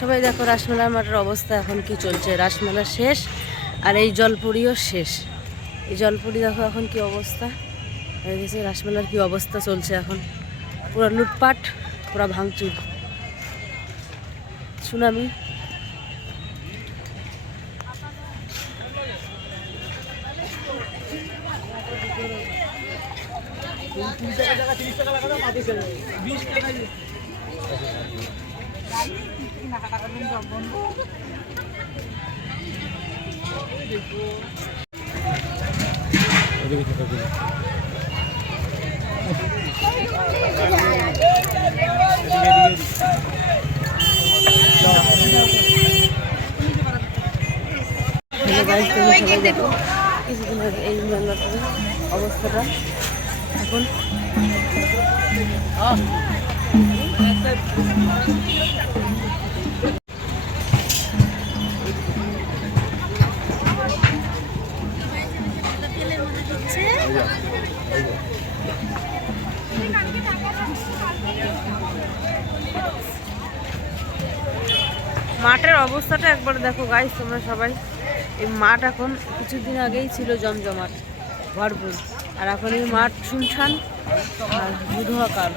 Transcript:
সবাই দেখো রাসমেলা মাঠের অবস্থা এখন কি চলছে। রাসমেলা শেষ আর এই জলপুরিও শেষ। এই জলপুরি দেখো এখন কি অবস্থা, রাসমেলার কি অবস্থা চলছে এখন। পুরো লুটপাট, পুরো ভাঙচুর, সুনামি। কিছুদিন আগে এই মেলাটার অবস্থাটা এখন মাঠের অবস্থাটা একবার দেখো গাইস তোমরা সবাই। এই মাঠ এখন কিছুদিন আগেই ছিল জমজমাট ভরপুর, আর এখন এই মাঠ শুনশান আর দুধোয়াকার।